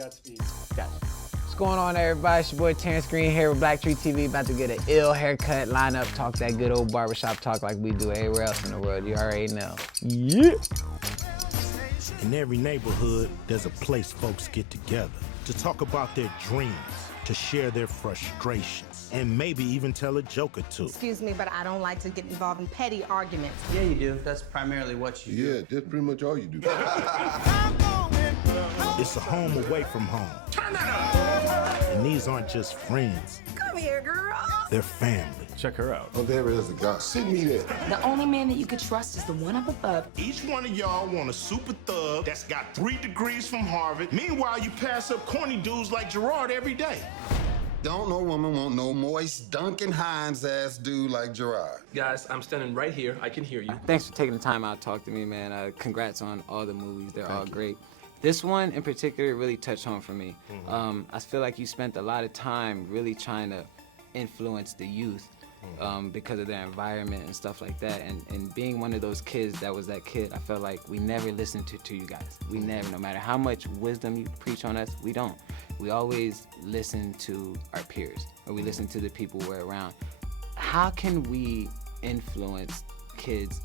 Godspeed. Gotcha. What's going on, everybody? It's your boy Terrence Green here with Black Tree TV. About to get an ill haircut, line up, talk that good old barbershop talk like we do everywhere else in the world. You already know. Yeah. In every neighborhood, there's a place folks get together to talk about their dreams, to share their frustrations, and maybe even tell a joke or two. Excuse me, but I don't like to get involved in petty arguments. Yeah, you do. That's primarily what you do. Yeah, that's pretty much all you do. It's a home away from home. Turn that up! And these aren't just friends. Come here, girl. They're family. Check her out. Oh, there is a guy. Send me there. The only man that you could trust is the one up above. Each one of y'all want a super thug that's got 3 degrees from Harvard. Meanwhile, you pass up corny dudes like Gerard every day. Don't no woman want no moist Duncan Hines ass dude like Gerard. Guys, I'm standing right here. I can hear you. Thanks for taking the time out to talk to me, man. Congrats on all the movies. They're all great. This one in particular really touched home for me. I feel like you spent a lot of time really trying to influence the youth because of their environment and stuff like that. And being one of those kids that was that kid, I felt like we never listened to you guys. We never, no matter how much wisdom you preach on us, we don't. We always listen to our peers, or we listen to the people we're around. How can we influence kids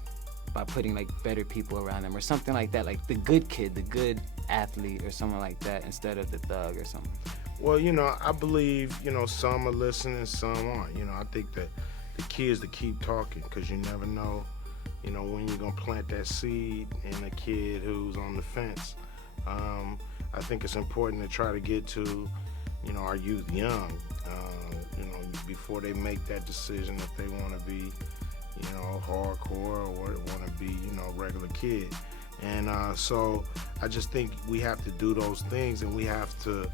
by putting like better people around them or something like that, like the good kid, the good athlete or someone like that instead of the thug or something? Well, you know, I believe, you know, some are listening, some aren't. You know, I think that the key is to keep talking, because you never know, you know, when you're going to plant that seed in a kid who's on the fence. I think it's important to try to get to, you know, our youth young, you know, before they make that decision if they want to be, you know, hardcore or want to be, you know, regular kid. And so I just think we have to do those things, and we have to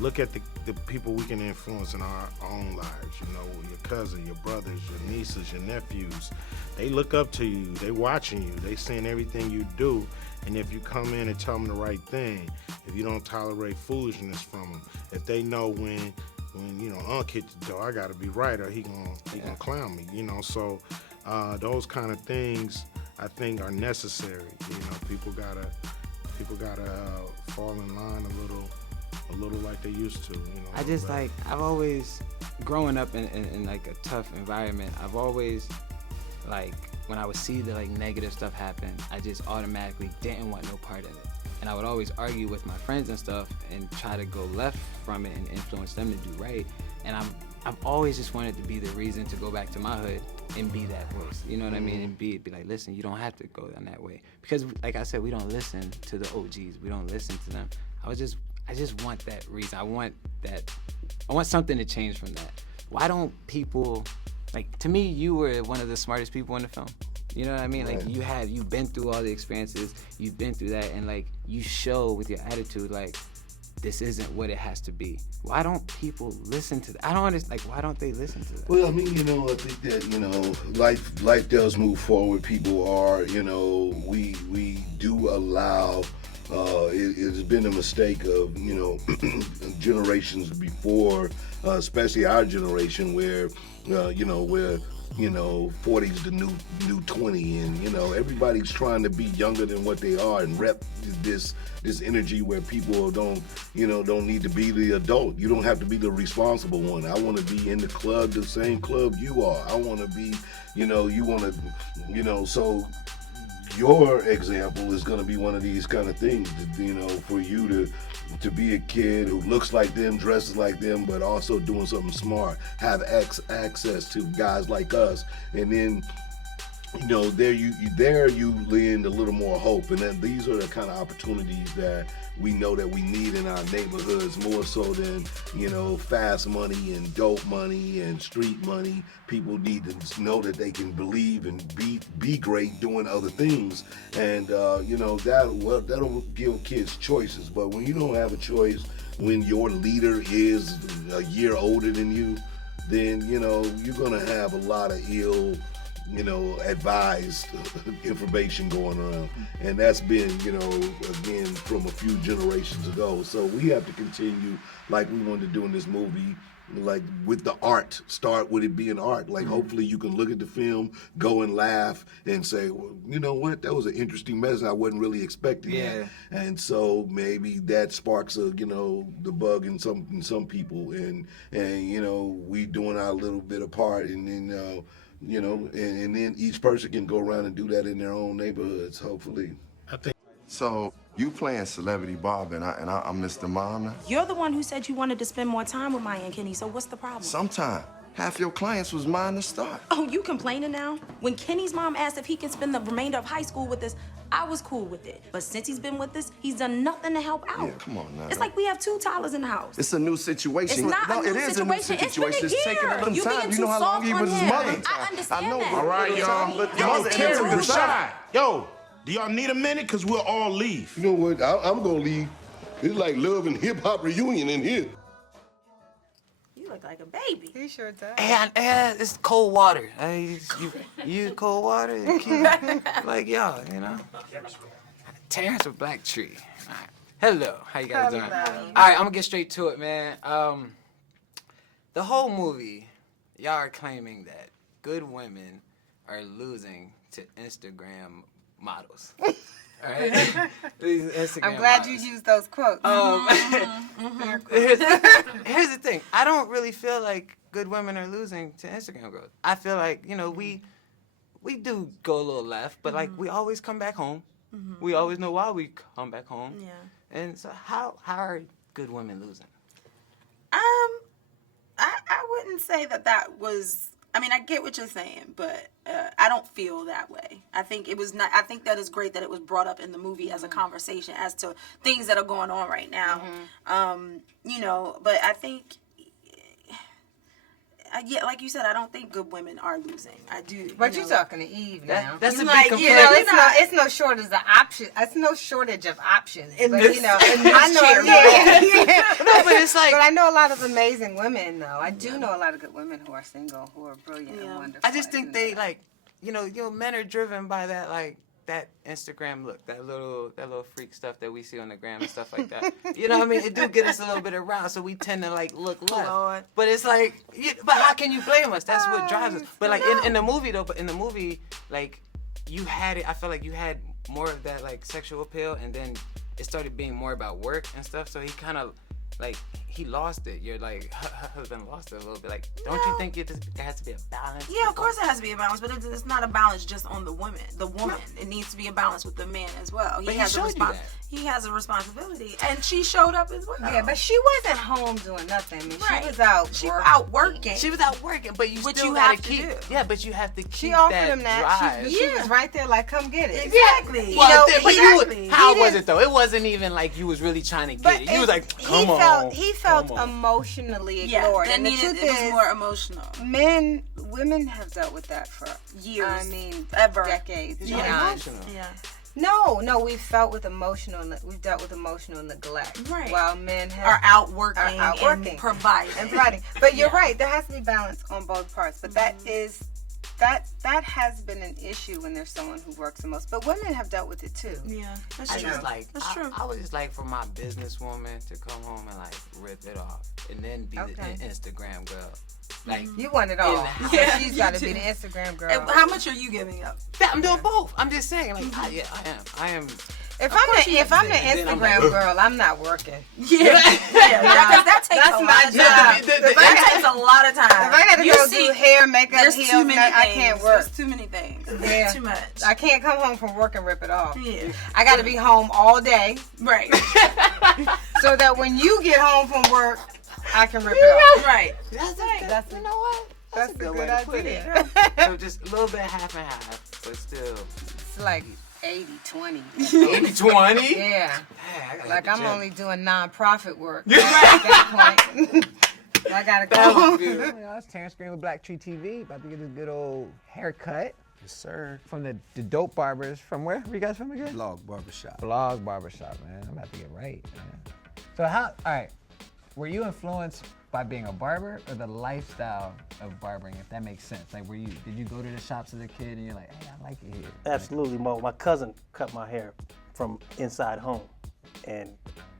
look at the people we can influence in our own lives. You know, your cousin, your brothers, your nieces, your nephews. They look up to you. They watching you. They seeing everything you do. And if you come in and tell them the right thing, if you don't tolerate foolishness from them, if they know when you know, Unc hit the door, I got to be right, or he gonna clown me. You know, so those kind of things I think are necessary. You know, people gotta fall in line a little like they used to. You know, I just like, I've always, growing up in like a tough environment, I've always, like, when I would see the like negative stuff happen, I just automatically didn't want no part of it. And I would always argue with my friends and stuff and try to go left from it and influence them to do right. And I've always just wanted to be the reason to go back to my hood and be that voice. You know what I mean? And be like, listen, you don't have to go down that way. Because like I said, we don't listen to the OGs. We don't listen to them. I just want that reason. I want something to change from that. Why don't people, like, to me, you were one of the smartest people in the film. You know what I mean? Like, you've been through all the experiences, you've been through that, and like, you show with your attitude, like, this isn't what it has to be. Why don't people listen to that? I don't understand, like, why don't they listen to that? Well, I mean, you know, I think that, you know, life does move forward. People are, you know, we do allow, it's been a mistake of, you know, generations before, especially our generation, where, you know, 40's the new 20, and, you know, everybody's trying to be younger than what they are and rep this energy where people don't need to be the adult. You don't have to be the responsible one. I want to be in the club, the same club you are. I want to be, you know, you want to, you know, so your example is going to be one of these kind of things, you know, for you to be a kid who looks like them, dresses like them, but also doing something smart, have access to guys like us, and then, you know, there you lend a little more hope. And then these are the kind of opportunities that we know that we need in our neighborhoods, more so than, you know, fast money and dope money and street money. People need to know that they can believe and be great doing other things. And you know, that'll give kids choices. But when you don't have a choice, when your leader is a year older than you, then, you know, you're gonna have a lot of ill, you know, advised information going around. And that's been, you know, again, from a few generations ago. So we have to continue, like we wanted to do in this movie, like with the art, start with it being art. Like hopefully you can look at the film, go and laugh and say, well, you know what, that was an interesting message. I wasn't really expecting that. And so maybe that sparks the bug in some people, and we doing our little bit of part, and then and then each person can go around and do that in their own neighborhoods, hopefully. So you playing Celebrity Barber, and I'm Mr. Mom now? You're the one who said you wanted to spend more time with Maya and Kenny, so what's the problem? Sometime. Half your clients was mine to start. Oh, you complaining now? When Kenny's mom asked if he can spend the remainder of high school with us, I was cool with it. But since he's been with us, he's done nothing to help out. Yeah, come on now. It's like we have 2 Tyler's in the house. It's a new situation. It's not a new it is a new situation. situation. It's been a taking year. a little You time. being You too know how long soft he on was his him. mother. I understand I know. that. All right, y'all. But Yo, mother Terrence, and Rashad. Yo, do y'all need a minute? Because we'll all leave. You know what? I'm gonna leave. It's like love and hip hop reunion in here. You look like a baby. He sure does. And it's cold water. You use cold water? Like, y'all, Terrence with Black Tree. All right. Hello. How you guys doing? All right, I'm going to get straight to it, man. The whole movie, y'all are claiming that good women are losing to Instagram models. All right? These Instagram I'm glad models. you used those quotes. Here's the thing. I don't really feel like good women are losing to Instagram girls. I feel like, we do go a little left, but like we always come back home. We always know why we come back home. Yeah. And so how are good women losing? I wouldn't say that was. I mean, I get what you're saying, but I don't feel that way. I think it was not. I think that is great that it was brought up in the movie as a conversation as to things that are going on right now. But I think. Yeah, like you said, I don't think good women are losing. I do. But you're talking to Eve now. That's a like, big you complaint. know, It's no shortage of options. It's no shortage of options. In but, this- you know, in this I know. chair, No, but it's like But I know a lot of amazing women, though. I do know a lot of good women who are single, who are brilliant and wonderful. I just think they like, men are driven by that that Instagram look, that little freak stuff that we see on the gram and stuff like that. You know what I mean? It do get us a little bit around, so we tend to like look left. Lord. But it's like, but how can you blame us? That's what drives us. But like in the movie though, like you had it. I feel like you had more of that like sexual appeal, and then it started being more about work and stuff. So he kind of like he lost it. Your like husband lost it a little bit. Like, don't you think there has to be a balance? Yeah, of course it has to be a balance, but it's not a balance just on the woman. The woman, it needs to be a balance with the man as well. But he showed you that. He has a responsibility, and she showed up as well. Yeah, but she wasn't home doing nothing. I mean, Right. she was out. She was out working. She was out working, but you Which still you gotta have to keep. do. Yeah, but you have to keep She offered that him that. drive. She was right there, like, come get it. Exactly. Well, You know, but you, exactly. how He was didn't- it though? It wasn't even like you was really trying to get But it. You was like, he come on. He felt come on. emotionally Yeah, ignored. that And the needed, truth it was is, more emotional. women have dealt with that for Years. I mean, Ever. decades. Yeah. beyond. Emotional. Yeah. No, we've dealt with emotional neglect. Right. While men Are out working, outworking. and providing. and providing. But you're right, there has to be balance on both parts. But that has been an issue when there's someone who works the most. But women have dealt with it too. Yeah, that's I true. just like That's true. I was just like for my businesswoman to come home and like rip it off and then be Okay. the Instagram girl. Like You want it all. Yeah, Yeah, she's you got to do. be the Instagram girl. And how much are you giving up? I'm doing both. I'm just saying like I am. If I'm the then I'm Instagram like, girl, I'm not working. Yeah, that takes That's a my lot of job. time. The- That takes a lot of time. If I got to You go see, do hair, makeup, there's heels, too many things. I can't work. There's too many things. Yeah. Too much. I can't come home from work and rip it off. Yeah. I got to be home all day Right. so that when you get home from work, I can rip it off. Right. That's You know what? That's a good good way to put idea. So just a little bit half and half, but still It's like 80-20. 80-20. Yeah. Hey, I gotta Like hit the I'm gym. only doing nonprofit work at that point. I gotta That go. was beautiful. It's Terrence Green with Black Tree TV. About to get this good old haircut. Yes, sir. From the dope barbers. From where? Where you guys from again? Blog Barbershop. Blog Barbershop, man. I'm about to get right, man. So all right, were you influenced by being a barber or the lifestyle of barbering, if that makes sense? Like, did you go to the shops as a kid and you're like, hey, I like it here? Absolutely, Mo. My cousin cut my hair from inside home, and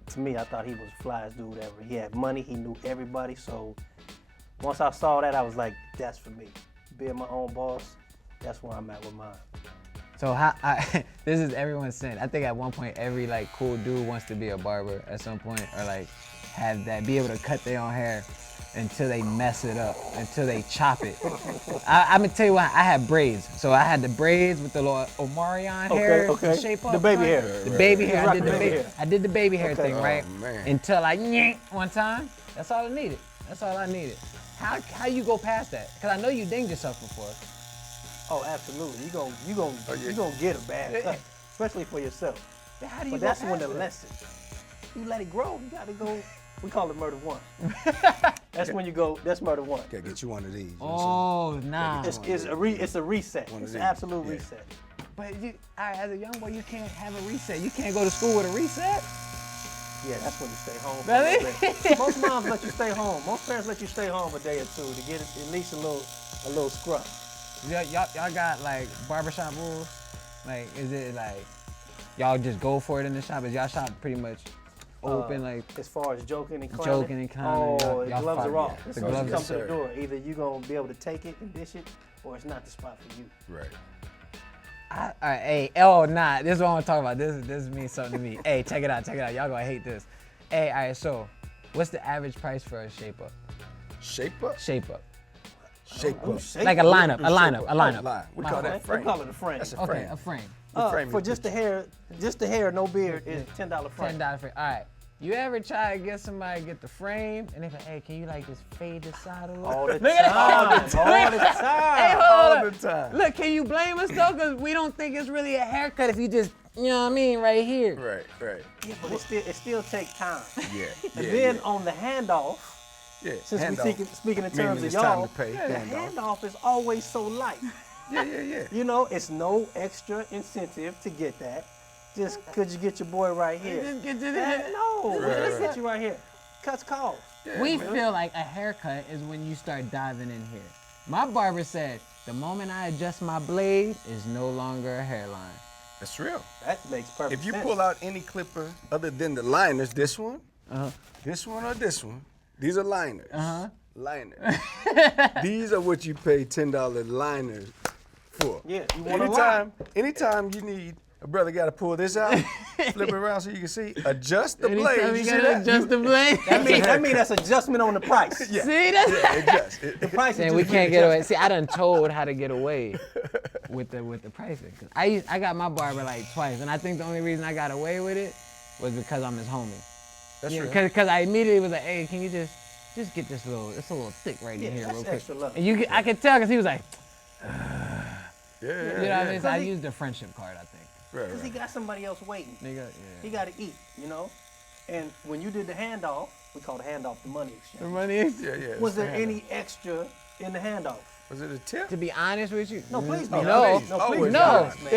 to me, I thought he was the flyest dude ever. He had money, he knew everybody. So once I saw that, I was like, that's for me. Being my own boss, that's where I'm at with mine. So this is everyone's sin. I think at one point every like cool dude wants to be a barber at some point, or like have that, be able to cut their own hair until they mess it up, until they chop it. I'm gonna tell you what, I had braids. So I had the braids with the little Omarion hair, okay. shape up. The baby hair. The baby hair. I did the baby hair thing, right? man. Until like one time. That's all I needed. That's all I needed. How you go past that? Cause I know you dinged yourself before. Oh, absolutely. You gonna get a bad cut, especially for yourself. How do you But go that's past when the that? lesson. You let it grow. You gotta go. We call it murder one. That's when you go. That's murder one. Okay, get you one of these. Oh, nah. It's a reset. One of It's these. an absolute Yeah. reset. But you, as a young boy, you can't have a reset. You can't go to school with a reset. Yeah, that's when you stay home. For Really? a little bit. Most moms let you stay home. Most parents let you stay home a day or two to get at least a little scrub. Y'all got like barbershop rules? Like, is it like y'all just go for it in the shop? Is y'all shop pretty much open? Like as far as joking and clowning. clowning. Oh, the gloves are off. The As soon as gloves you come are to the door, either you gonna be able to take it and dish it, or it's not the spot for you. Right. all right, hey, oh, nah, this is what I want to talk about. This means something to me. Hey, check it out. Y'all gonna hate this. Hey, all right, so what's the average price for a shape up? Shape up? Shape up. Shape up. Like a lineup. We call that frame. We call it a frame. That's a Okay, frame. a frame. For just the hair, no beard, is $10 frame. $10 frame. All right. You ever try to get somebody to get the frame, and they like, hey, can you like just fade this side a little? All the Look at time. All the time. Hey, hold All up. the time. Look, can you blame us though? Because we don't think it's really a haircut if you just, you know what I mean, right here. Right. Yeah, but it still takes time. Yeah. And then on the handoff, Yeah. since handoff. we're speaking in Meaning terms of it's y'all, time to pay. the Handoff. handoff is always so light. Yeah. You know, it's no extra incentive to get that. Just could you get your boy right here? Just get to No, let's get you right here. Cuts cost. We feel like a haircut is when you start diving in here. My barber said, the moment I adjust my blade, is no longer a hairline. That's real. That makes perfect If you sense. pull out any clipper other than the liners, this one, this one or this one, these are liners. Liners. These are what you pay $10 liners for. Yeah, you want to Anytime you need, a brother got to pull this out, flip it around so you can see, adjust the blade. Anytime You you see gotta that? adjust the blade. That means that's adjustment on the price. Yeah. See, that's Adjust. The price saying is we just can't get away. readjusted. See, I done told how to get away with the pricing. 'Cause I got my barber like twice, and I think the only reason I got away with it was because I'm his homie. That's real. Because I immediately was like, hey, can you just get this it's a little thick right in here that's real quick. extra love. And I could tell because he was like, Yeah. you know what I mean? So I he- used the friendship card, I think. Because he got somebody else waiting. Nigga, He got to eat, you know? And when you did the handoff, we call the handoff the money exchange. The money is. Yeah. Was there any extra in the handoff? Was it a tip? To be honest with you, No, please be no, honest. No, please be no. honest, man.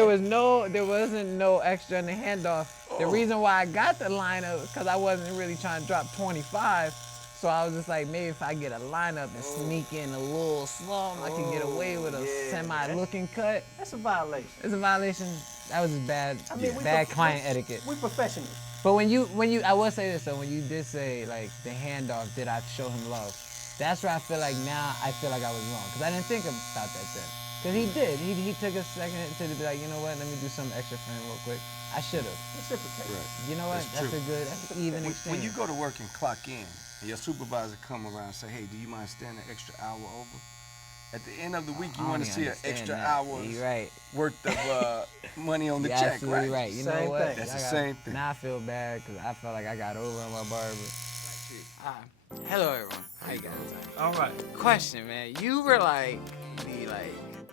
There wasn't no extra in the handoff. The reason why I got the lineup is because I wasn't really trying to drop 25. So I was just like, maybe if I get a lineup and sneak in a little slump, I can get away with a semi-looking cut. That's a violation. It's a violation. That was just bad, bad client etiquette. We professionals. But when you, I will say this though, when you did say like the handoff, did I show him love? That's where I feel like now I feel like I was wrong because I didn't think about that then. Because he did. He took a second to be like, you know what? Let me do something extra for him real quick. I should have. Reciprocate. You know what? That's true. That's even exchange. When you go to work and clock in, and your supervisor come around and say, hey, do you mind staying an extra hour over? At the end of the week, you want to see an extra hour's worth of money on the You're check, absolutely right. You know what? That's the same thing. Now I feel bad because I felt like I got over on my barber. Hello, everyone. How you guys doing? All right. Question, man. You were like the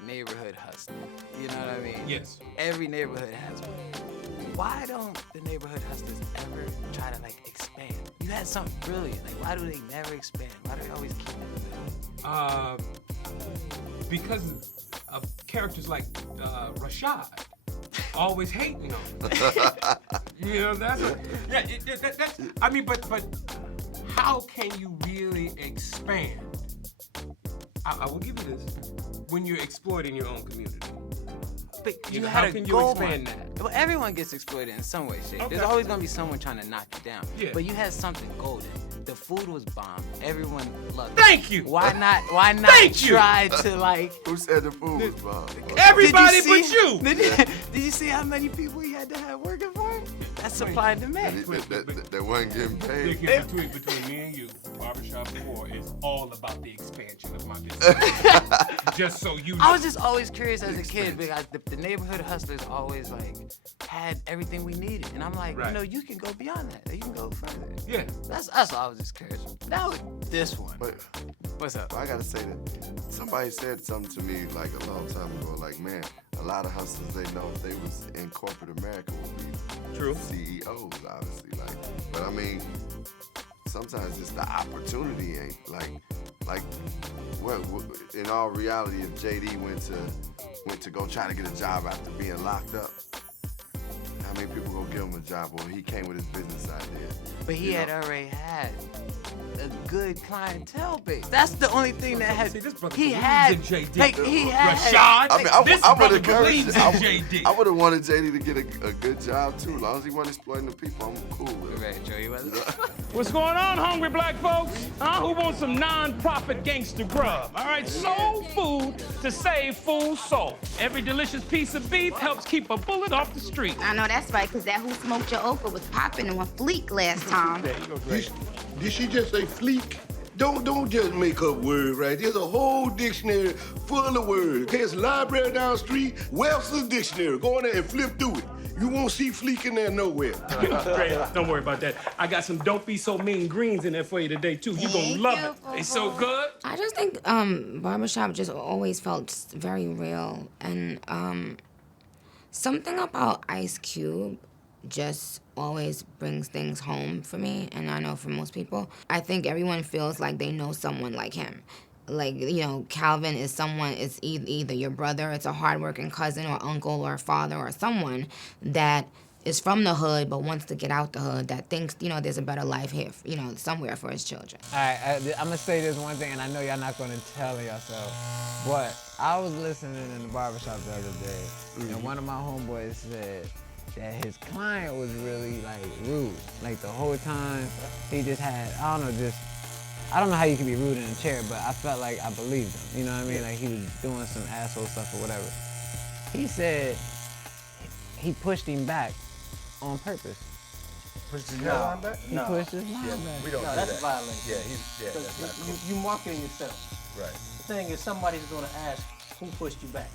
neighborhood hustler. You know what I mean? Yes. Every neighborhood has one. Why don't the neighborhood hustlers ever try to expand? You had something brilliant. Why do they never expand? Why do they always keep it? Because of characters like Rashad always hating on him. You know, that's I mean, but how can you really expand? I will give you this. When you're exploiting your own community. but You you know, had how a can you goal expand line. that? Well, everyone gets exploited in some way, shape. Okay. There's always gonna be someone trying to knock you down. Yeah. But you had something golden. The food was bomb. Everyone loved it. Thank you. Why not Thank you. try to like Who said the food was bomb? Everybody Did you but see- you. Did you see how many people he had to have working for him? That's supply and demand. That wasn't getting paid. Between me and you, Barbershop 4 is all about the expansion of my business. Just so you know. I was just always curious as a kid because the neighborhood hustlers always like had everything we needed, and I'm like, Right. you know, you can go beyond that. You can go further. Yeah. That's all I was just curious. Now with this one, But what's up? I gotta say that somebody said something to me like a long time ago, like, man, a lot of hustlers, they know if they was in corporate America would be True. CEOs, obviously. Like, but I mean, sometimes it's the opportunity ain't like what in all reality, if JD went to go try to get a job after being locked up, how many people gonna give him a job? Or he came with his business idea. But he You had know? already had a good clientele base. That's the only thing that had. See, this brother He believes had in JD. like he had. Rashad. I mean, This I would brother have encouraged. believes in JD. I would have wanted JD to get a good job too. As long as he wasn't exploiting the people, I'm cool with it. Right, Joey, was it? What's going on, hungry black folks? Who wants some non-profit gangster grub? All right, soul food to save fool's soul. Every delicious piece of beef helps keep a bullet off the street. I know that's right, because that Who Smoked Your Okra was popping on fleek last time. Did she just say fleek? Don't just make up words, right? There's a whole dictionary full of words. There's a library down the street, Webster's dictionary. Go in there and flip through it. You won't see fleek in there nowhere. Great, don't worry about that. I got some Don't Be So Mean greens in there for you today, too. You gonna love it. It's so good. I just think Barbershop just always felt very real. And something about Ice Cube just always brings things home for me, and I know for most people. I think everyone feels like they know someone like him. Like, you know, Calvin is someone, it's either your brother, it's a hardworking cousin or uncle or father or someone that is from the hood but wants to get out the hood, that thinks, you know, there's a better life here, you know, somewhere for his children. All right, I'm gonna say this one thing, and I know y'all not gonna tell yourself, but I was listening in the barbershop the other day, and one of my homeboys said that his client was really like rude. Like the whole time, he just had, I don't know how you can be rude in a chair, but I felt like I believed him. You know what I mean? Like he was doing some asshole stuff or whatever. He said he pushed him back on purpose. Pushed his line back? He pushed his line back. We don't do that's that. violence. Yeah, that's not cool. You marketing yourself. Right. The thing is, somebody's going to ask who pushed you back.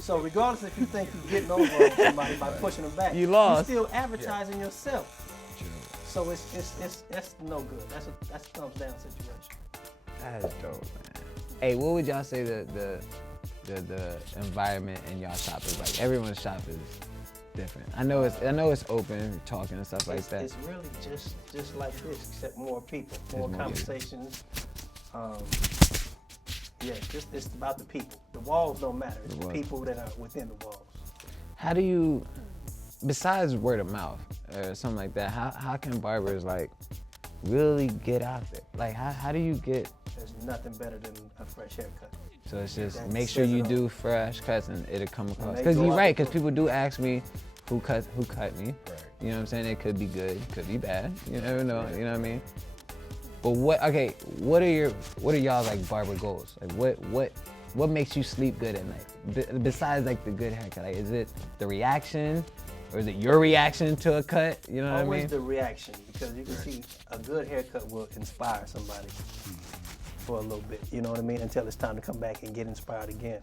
So regardless if you think you're getting over on somebody by pushing them back, You lost. you're still advertising yourself. So it's that's no good. That's a thumbs down situation. That's dope, man. Hey, what would y'all say the environment in y'all shop is like? Everyone's shop is different. I know it's open, talking and stuff like that. It's really just like this, except more people, more more conversations. It's about the people. The walls don't matter. It's the people that are within the walls. How do you, besides word of mouth or something like that, how can barbers like really get out there? Like how do you get? There's nothing better than a fresh haircut. So it's just That make sure says it you all. do fresh cuts and it'll come across. they Because go you're out right, the because people do ask me who cut me. Right. You know what I'm saying? It could be good, could be bad. You never know. You know what I mean? But what are y'all like barber goals? Like what makes you sleep good at night? Besides like the good haircut, like is it the reaction, or is it your reaction to a cut? You know what I mean? Always the reaction, because you can see a good haircut will inspire somebody for a little bit. You know what I mean? Until it's time to come back and get inspired again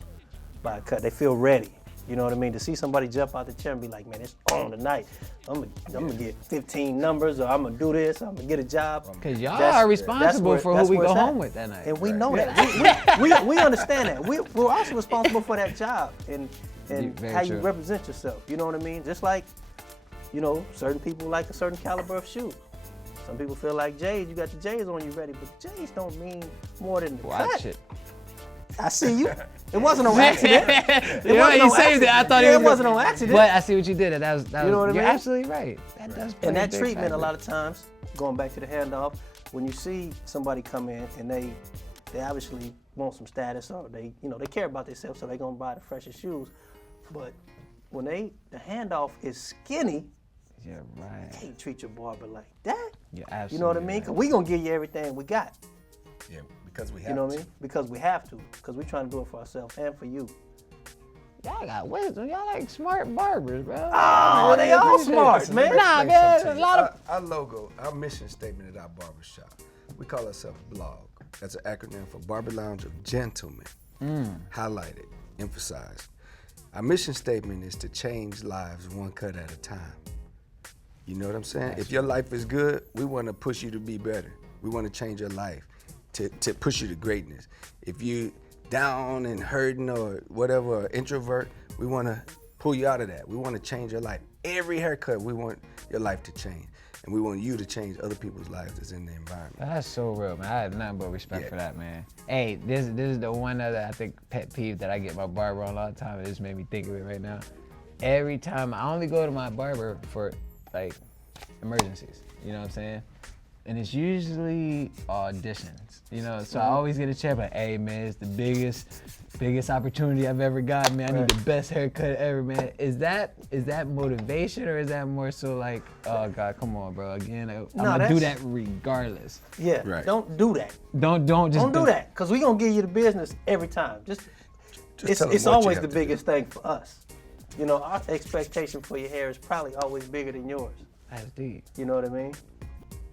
by a cut. They feel ready. You know what I mean? To see somebody jump out the chair and be like, man, it's on tonight. I'm gonna get 15 numbers, or I'm gonna do this, I'm gonna get a job. Because y'all are responsible for who we go home with that night. And we know that. We understand that. We're also responsible for that job and Very how true. you represent yourself. You know what I mean? Just like, you know, certain people like a certain caliber of shoe. Some people feel like J's, you got the J's on you ready, but J's don't mean more than the Watch cut. it. I see you. It wasn't on accident. You know, you saved it. I thought it wasn't on accident. But I see what you did. That was You know what I you're mean? absolutely right. That does play And a that big treatment, factor. a lot of times, going back to the handoff, when you see somebody come in and they obviously want some status, or they care about themselves, so they're gonna buy the freshest shoes But when the handoff is skinny, Yeah, right. you can't treat your barber like that. Yeah, absolutely. You know what I mean? Cause we gonna give you everything we got. Yeah, because we have You know to. what I mean? Because we have to. Because we trying to do it for ourselves and for you. Y'all got wisdom. Y'all like smart barbers, bro. Oh, they all smart, man. Nah, man, a lot of. Our logo, our mission statement at our barbershop, we call ourselves BLOG. That's an acronym for Barber Lounge of Gentlemen. Highlighted, emphasized. Our mission statement is to change lives one cut at a time. You know what I'm saying? If your life is good, we want to push you to be better. We want to change your life to push you to greatness. If you down and hurting or whatever, or introvert, we want to pull you out of that. We want to change your life. Every haircut, we want your life to change. And we want you to change other people's lives that's in the environment. That's so real, man. I have nothing but respect for that, man. Hey, this is the one other, I think, pet peeve that I get my barber on all the time. It just made me think of it right now. Every time, I only go to my barber for, like, emergencies. You know what I'm saying? And it's usually auditions, you know? So I always get a check, like, hey, man, it's the biggest opportunity I've ever got, man. I need the best haircut ever, man. Is that motivation, or is that more so like, oh God, come on, bro, again, I'm gonna do that regardless? Yeah, don't do that. Don't do that, because we gonna give you the business every time. It's always the biggest thing for us. You know, our expectation for your hair is probably always bigger than yours. That's deep. You know what I mean?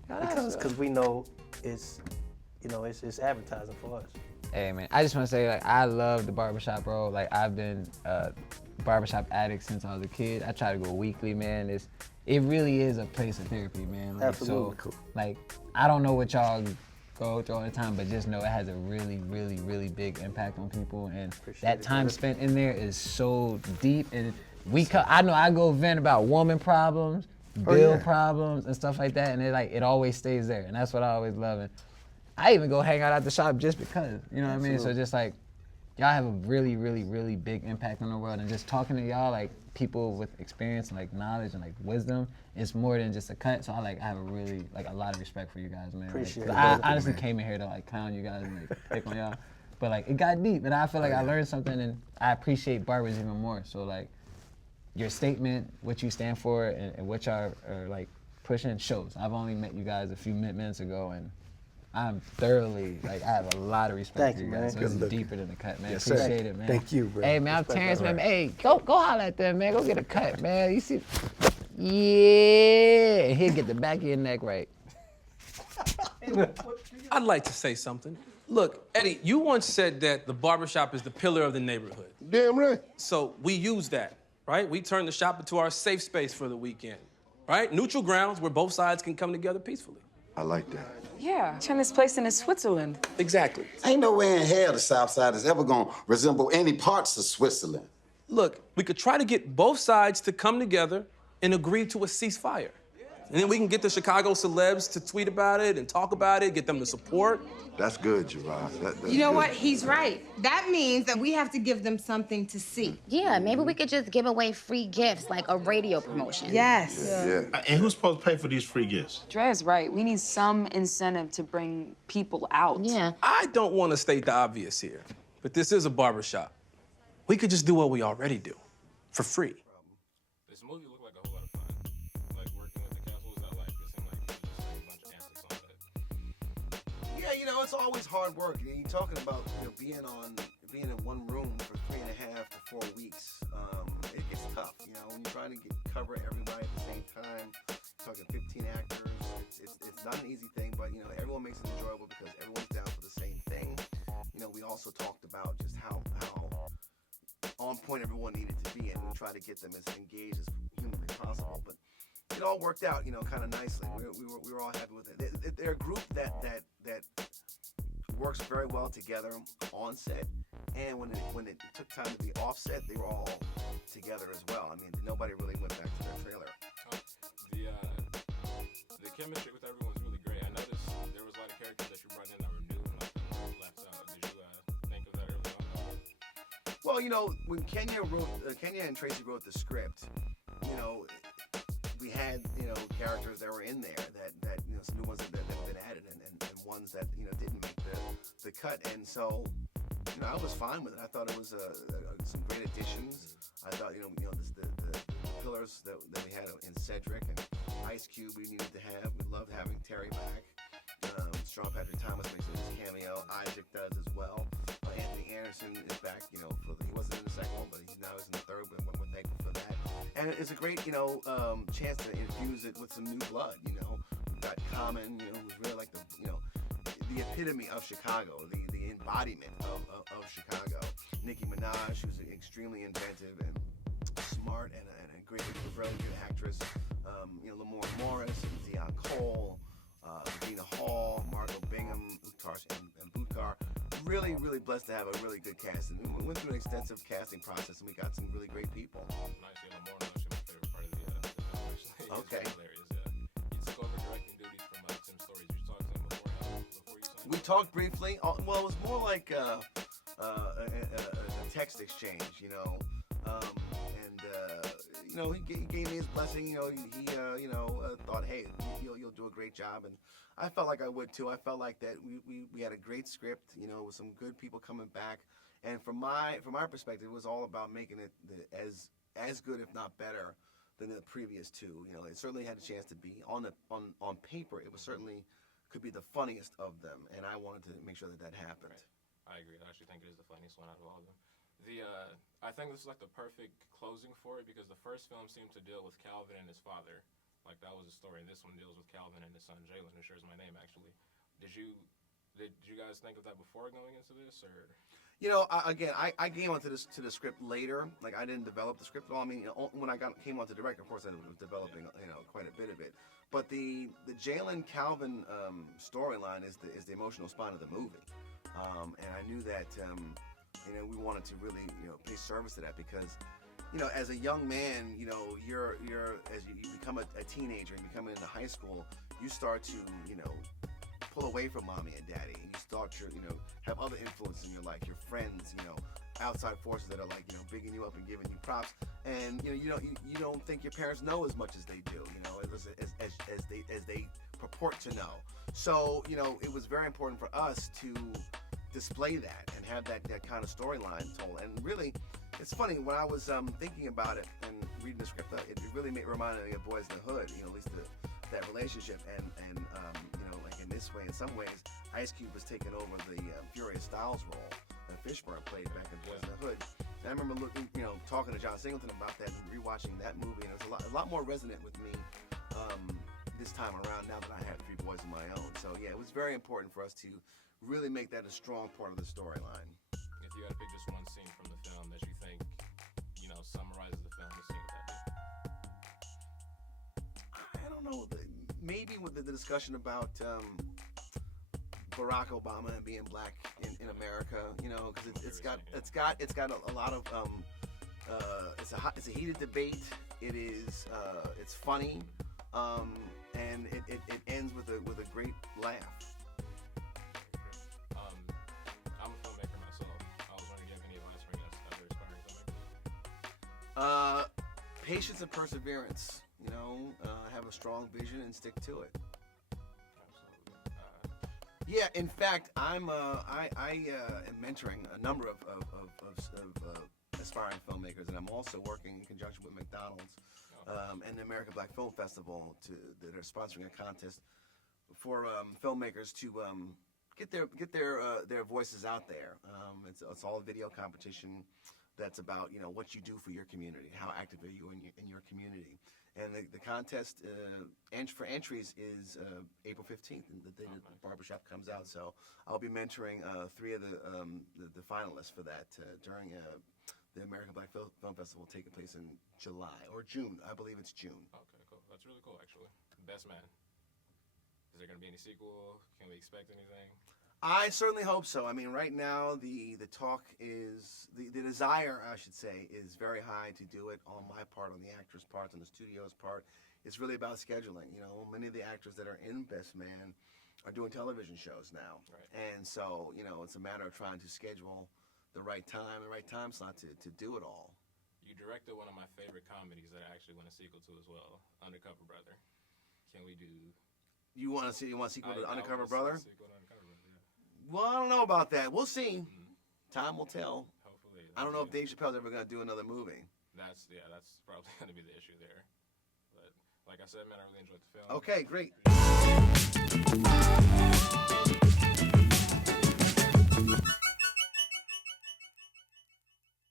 Because we know it's advertising for us. Hey, man, I just want to say, like, I love the barbershop, bro. Like, I've been a barbershop addict since I was a kid. I try to go weekly, man. It really is a place of therapy, man. Like, Absolutely. So, like, I don't know what y'all go through all the time, but just know it has a really, really, really big impact on people. And that time spent in there is so deep. And I know I go vent about woman problems, bill problems, and stuff like that. And it always stays there. And that's what I always love. And I even go hang out at the shop just because, you know what I mean? So just like, y'all have a really, really, really big impact on the world. And just talking to y'all, like people with experience and like knowledge and like wisdom, it's more than just a cut. So I have a lot of respect for you guys, man. Appreciate it. I honestly came in here to like clown you guys and like pick on y'all. But like, it got deep, and I feel like I learned something, and I appreciate barbers even more. So like, your statement, what you stand for, and what y'all are like pushing shows. I've only met you guys a few minutes ago, and I'm thoroughly, like, I have a lot of respect for you guys. So it's deeper than the cut, man. Yes, Appreciate sir. it, man. Thank you, bro. Hey, man, I'm Terrence, man. Hey, go holler at them, man. Go get a cut, man. You see? Yeah. He'll get the back of your neck right. I'd like to say something. Look, Eddie, you once said that the barbershop is the pillar of the neighborhood. Damn right. So we use that, right? We turn the shop into our safe space for the weekend, right? Neutral grounds where both sides can come together peacefully. I like that. Yeah, turn this place into Switzerland. Exactly. Ain't no way in hell the South Side is ever gonna resemble any parts of Switzerland. Look, we could try to get both sides to come together and agree to a ceasefire. And then we can get the Chicago celebs to tweet about it and talk about it, get them to support. That's good, Gerard. You know what? He's right. That means that we have to give them something to see. Yeah, maybe we could just give away free gifts, like a radio promotion. Yes. Yeah. And who's supposed to pay for these free gifts? Dre's right. We need some incentive to bring people out. Yeah. I don't want to state the obvious here, but this is a barbershop. We could just do what we already do, for free. This movie looked like a whole lot of fun. Like working with the cast, what was that like? It seemed like you just had a bunch of answers on that. Yeah, you know, it's always hard work. You're talking about being in one room for 3.5 to 4 weeks. It's tough, you know, when you're trying to cover everybody at the same time. Talking 15 actors, it's not an easy thing, but you know, everyone makes it enjoyable because everyone's down for the same thing. You know, we also talked about just how on point everyone needed to be, and we try to get them as engaged as humanly possible. But it all worked out, you know, kind of nicely. We were all happy with it. They're a group that works very well together on set, and when it took time to be off set, they were all together as well. I mean, nobody really went back to their trailer. The chemistry with everyone was really great. I noticed there was a lot of characters that you brought in that were new and left out. Did you think of that early on? Well, you know, when Kenya and Tracy wrote the script, you know, we had, you know, characters that were in there that you know, some new ones that have been added and ones that, you know, didn't make the cut. And so, you know, I was fine with it. I thought it was some great additions. I thought, the pillars that we had in Cedric and Ice Cube we needed to have. We loved having Terry back. Sean Patrick Thomas makes his cameo. Isaac does as well. Anthony Anderson is back. He wasn't in the second one, but now he's in the third. But we're thankful for that. And it's a great, chance to infuse it with some new blood. We've got Common, who's really like the epitome of Chicago, the embodiment of Chicago. Nicki Minaj, who's extremely inventive and smart and a great, really good actress. Lamorne Morris, and Deion Cole. Dina Hall, Margot Bingham, Utkarsh, and Butcar. Really, really blessed to have a really good cast. And we went through an extensive casting process, and we got some really great people. Actually, Lamorne was actually my favorite part of the film, actually. Okay. It's hilarious, yeah. He took over directing duties from Tim Story. Did you talk to him before you signed? We talked briefly. Well, it was more like a text exchange, he gave me his blessing. He thought, hey, you'll do a great job, and I felt like I would too. I felt like that we had a great script, with some good people coming back, and from my perspective, it was all about making it as good, if not better, than the previous two. It certainly had a chance to be on paper. It was certainly could be the funniest of them, and I wanted to make sure that happened. Right. I agree. I actually think it is the funniest one out of all of them. I think this is like the perfect closing for it because the first film seemed to deal with Calvin and his father. Like that was the story. This one deals with Calvin and his son Jalen, who shares my name actually. Did you guys think of that before going into this, or? I came onto to the script later. Like I didn't develop the script at all. I mean, when I came on to direct, of course, I was developing quite a bit of it. But the Jalen Calvin storyline is the emotional spine of the movie, and I knew that. We wanted to really, pay service to that because, as a young man, you're as you become a teenager and become into high school, you start to, pull away from mommy and daddy, and you start to, have other influences in your life, your friends, outside forces that are like, bigging you up and giving you props, and you don't think your parents know as much as they do, as they purport to know. So, it was very important for us to display that and have that kind of storyline told. And really, it's funny, when I was thinking about it and reading the script, it really reminded me of Boys in the Hood, at least that relationship. And like in this way, in some ways, Ice Cube was taking over the Furious Styles role that Fishburne played back in Boys in the Hood. And I remember looking, talking to John Singleton about that and rewatching that movie, and it was a lot more resonant with me this time around now that I have 3 boys of my own. So yeah, it was very important for us to really make that a strong part of the storyline. If you had to pick just one scene from the film that you think, summarizes the film, what scene would that be? I don't know. Maybe with the discussion about Barack Obama and being black in America, because it's got a lot of it's a heated debate. It is it's funny, and it ends with a great laugh. I'm a filmmaker myself. I was wondering if you have any advice for other aspiring filmmakers? Patience and perseverance. Have a strong vision and stick to it. Absolutely. Yeah, in fact, I am mentoring a number of aspiring filmmakers, and I'm also working in conjunction with McDonald's and the American Black Film Festival that are sponsoring a contest for filmmakers to get their voices out there. It's all a video competition that's about what you do for your community, how active are you in your community, and the contest for entries is April 15th, and the day that Barbershop comes out. So I'll be mentoring 3 of the finalists for that during the American Black Film Festival taking place in July or June. I believe it's June. Okay, cool. That's really cool, actually. Best Man. Is there going to be any sequel? Can we expect anything? I certainly hope so. I mean, right now the talk is, the desire, I should say, is very high to do it on my part, on the actor's part, on the studio's part. It's really about scheduling. Many of the actors that are in Best Man are doing television shows now. Right. And so, it's a matter of trying to schedule the right time slot to do it all. You directed one of my favorite comedies that I actually want a sequel to as well, Undercover Brother. Can we do... You want a sequel to Undercover Brother? Sequel to Undercover Brother, yeah. Well, I don't know about that. We'll see. Time will tell. Hopefully. I don't know if Dave Chappelle's ever going to do another movie. that's probably gonna be the issue there. But like I said, man, I really enjoyed the film. Okay, great.